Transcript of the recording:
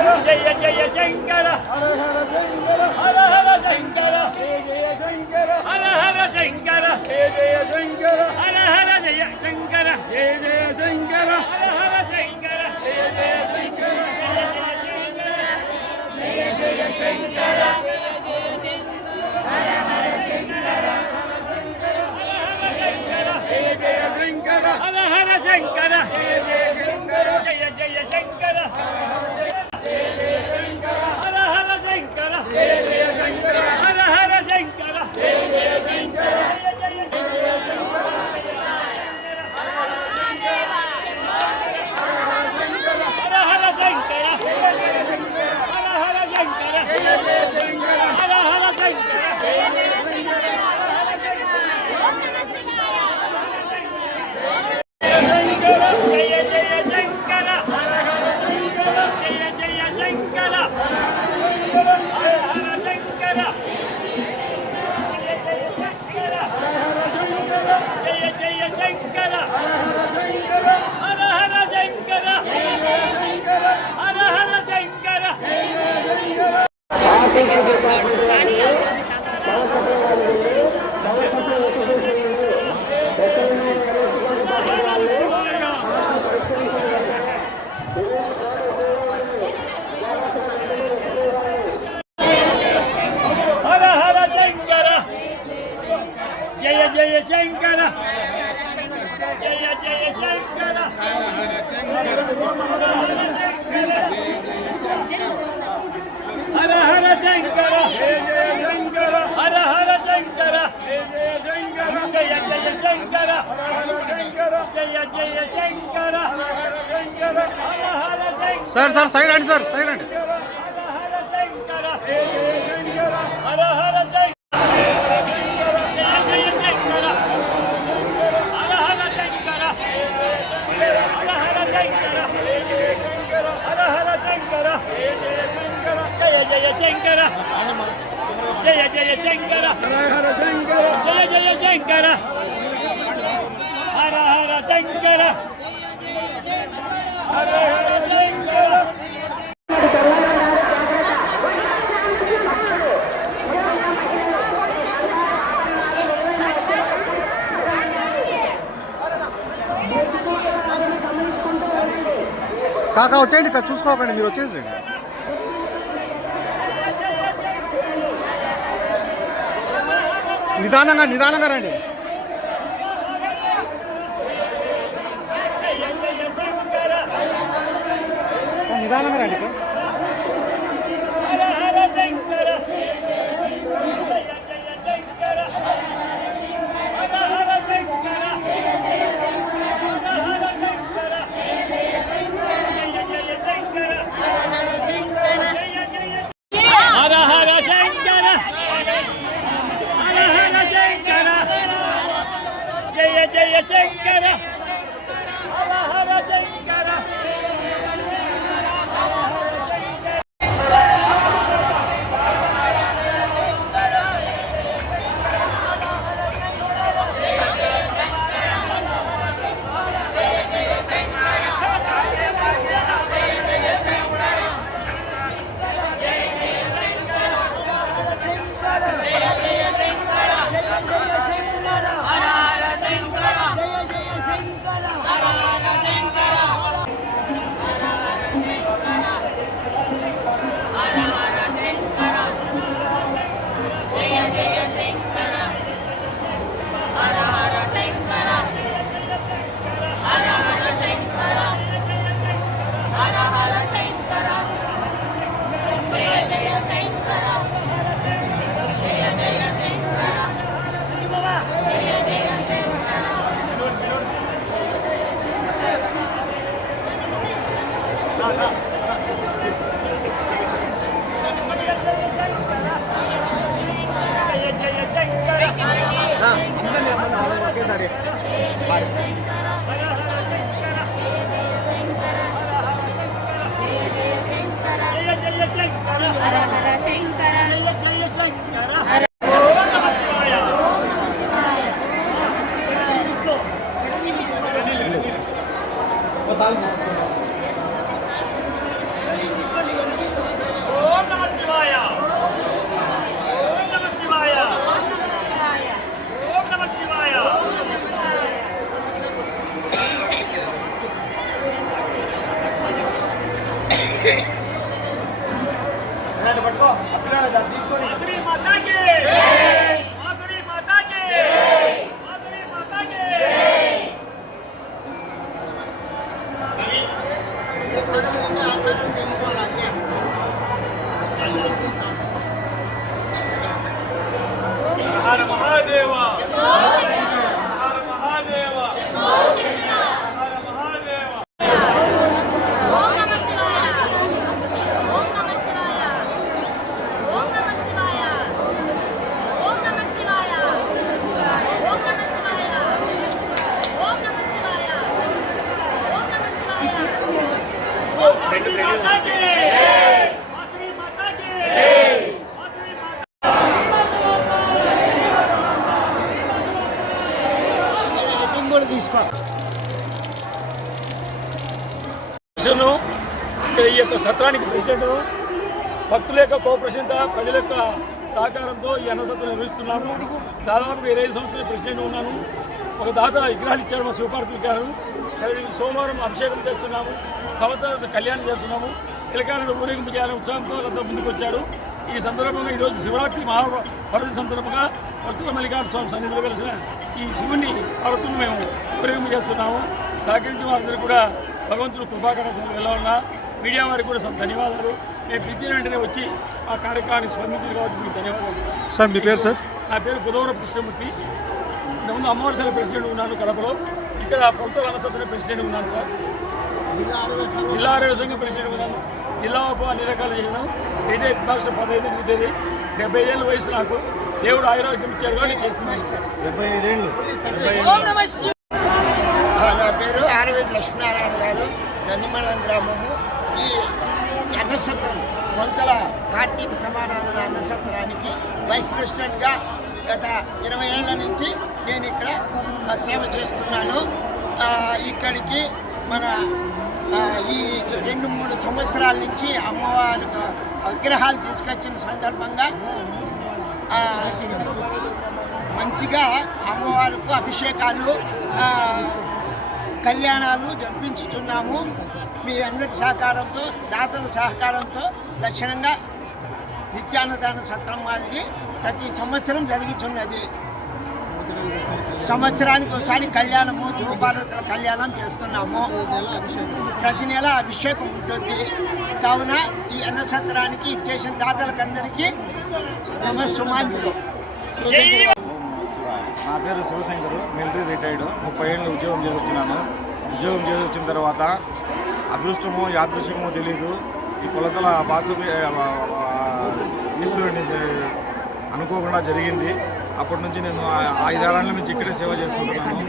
జయ జయ శంకర హర హర శంకర హర హర శంకర జయ జయ శంకర హర హర శంకర జయ జయ శంకర హర హర జయ శంకర జయ జయ శంకర హర హర శంకర జయ జయ శంకర జయ జయ శంకర హర హర శంకర జయ జయ శంకర హర హర శంకర జయ జయ శంకర జయ జయ శంకర హర హర శంకర జయ జయ శంకర హర హర శంకర జయ జయ శంకర జయ జయ శంకర హర హర శంకర హర హర శంకర జయ జయ శంకర హర హర శంకర జయ జయ శంకర ఓం నమః శివాయ జయ జయ శంకర హర హర శంకర జయ జయ శంకర హర హర శంకర జయ జయ శంకర హర హర శంకర జయ జయ శంకర హర హర శంకర జయ జయ శంకర హర హర శంకర జయ జయ జయ శంకర జయ జయ శంకర హర హర శంకర జయ జయ శంకర హర హర శంకర జయ జయ శంకర జయ జయ శంకర హర హర శంకర జయ జయ శంకర హర హర శంకర హర హర Shankara sir side అండి సార్ సైడ్ అండి హర హర శంకర జయ జయ శంకర హర హర శంకర శంకర జయ జయ శంకర హర హర శంకర జయ జయ శంకర హర హర శంకర హర హర శంకర కాకా వచ్చేయండి చూసుకోకండి మీరు వచ్చేసేయండి నిదానంగా నిదానంగా రండి నిదానంగా రండి జయ శంకర హర హర శంకర మాధురి మాతాకి మాధురి మాతాకి మాధురి మాతాకి హర మహాదేవ హర మహాదేవ హర మహాదేవ ఓం నమః శివాయ ఓం నమః శివాయ ఓం నమః శివాయ ఓం నమః శివాయ ఓం నమః శివాయ ఓం నమః శివాయ ఓం నమః శివాయ మాధురి మాతాకి మాధురి మాతాకి మాధురి మాతాకి ఇక్కడ ఈ యొక్క సత్రానికి ప్రెసిడెంట్ భక్తుల యొక్క కోఆపరేషన్తో ప్రజల యొక్క సహకారంతో ఈ అన్న సత్రం నిర్వహిస్తున్నాము. దాదాపు 25 సంవత్సరాలు ప్రెసిడెంట్ ఉన్నాను. ఒక దాత విగ్రహాలు ఇచ్చారు మా శివపార్వతి గారు. సోమవారం అభిషేకం చేస్తున్నాము, సంవత్సరం కళ్యాణం చేస్తున్నాము. ఇలకాలను ఊరేగింపు చేయాలని ఉత్సాహంతో అంతా ముందుకు వచ్చారు. ఈ సందర్భంగా ఈరోజు శివరాత్రి మహాపర్వతి సందర్భంగా భక్తుల మల్లికార్జున స్వామి సన్నిధిలో కలిసిన ఈ శివుని పార్వతులను మేము ఊరేగింపు చేస్తున్నాము. సహకరించిన వారందరూ కూడా భగవంతుడు కృపాకటాక్షాలు వెళ్ళాలన్నా మీడియా వారికి కూడా ధన్యవాదాలు. మేము పిలిచిన వెంటనే వచ్చి ఆ కార్యక్రమానికి స్పందించారు కాబట్టి మీకు ధన్యవాదాలు సార్. సార్ మీ పేరు సార్? నా పేరు బుధవరం కృష్ణమూర్తి. ఇంతకుముందు అమ్మవారి ప్రెసిడెంట్ ఉన్నాను కడపలో. ఇక్కడ పొలతో అన్నసత్ర ప్రెసిడెంట్ ఉన్నాను సార్. జిల్లా ఆరోగ్య సంఘం ప్రెసిడెంట్ ఉన్నాను. జిల్లా ఉప అన్ని రకాలు చేసినాం. రిటైర్ విభాషణ 15 రిటైర్ 75 ఏళ్ళ వయసు నాకు. దేవుడు ఆయురారోగ్యం ఇచ్చారు కాబట్టి చేస్తున్నాను. 75 ఏళ్ళు. నా పేరు ఆరవేటి లక్ష్మీనారాయణ గారు, నందిమలం గ్రామము. ఈ అన్నసత్రం కొంతల కార్తీక సమారాధన అన్నసత్రానికి వైస్ ప్రెసిడెంట్గా గత 20 ఏళ్ల నుంచి నేను ఇక్కడ సేవ చేస్తున్నాను. ఇక్కడికి మన ఈ 2-3 సంవత్సరాల నుంచి అమ్మవారు విగ్రహాలు తీసుకొచ్చిన సందర్భంగా మంచిగా అమ్మవారికి అభిషేకాలు కళ్యాణాలు జరిపించుతున్నాము. మీ అందరి సహకారంతో, దాతల సహకారంతో లక్షణంగా నిత్యాన్నదాన సత్రం మాదిరి ప్రతి సంవత్సరం జరుగుతున్నది. సంవత్సరానికి ఒకసారి కళ్యాణము, శివపార్వతుల కళ్యాణం చేస్తున్నాము. ప్రతి నెల అభిషేకం ఉంటుంది. కావున ఈ అన్న సత్రానికి ఇచ్చేసిన దాతలకందరికీ నమస్సుమాంజులు. నా పేరు శివశంకరు, మిలిటరీ రిటైర్డ్. 30 ఏళ్ళు ఉద్యోగం చేసి వచ్చినాను. ఉద్యోగం చేసి వచ్చిన తర్వాత అదృష్టమో యాదృశ్యమో తెలీదు, ఈ కొలతల ఈశ్వరుని అనుకోకుండా జరిగింది. అప్పటి నుంచి నేను 5 ఏళ్ల నుంచి ఇక్కడే సేవ చేసుకుంటున్నాను.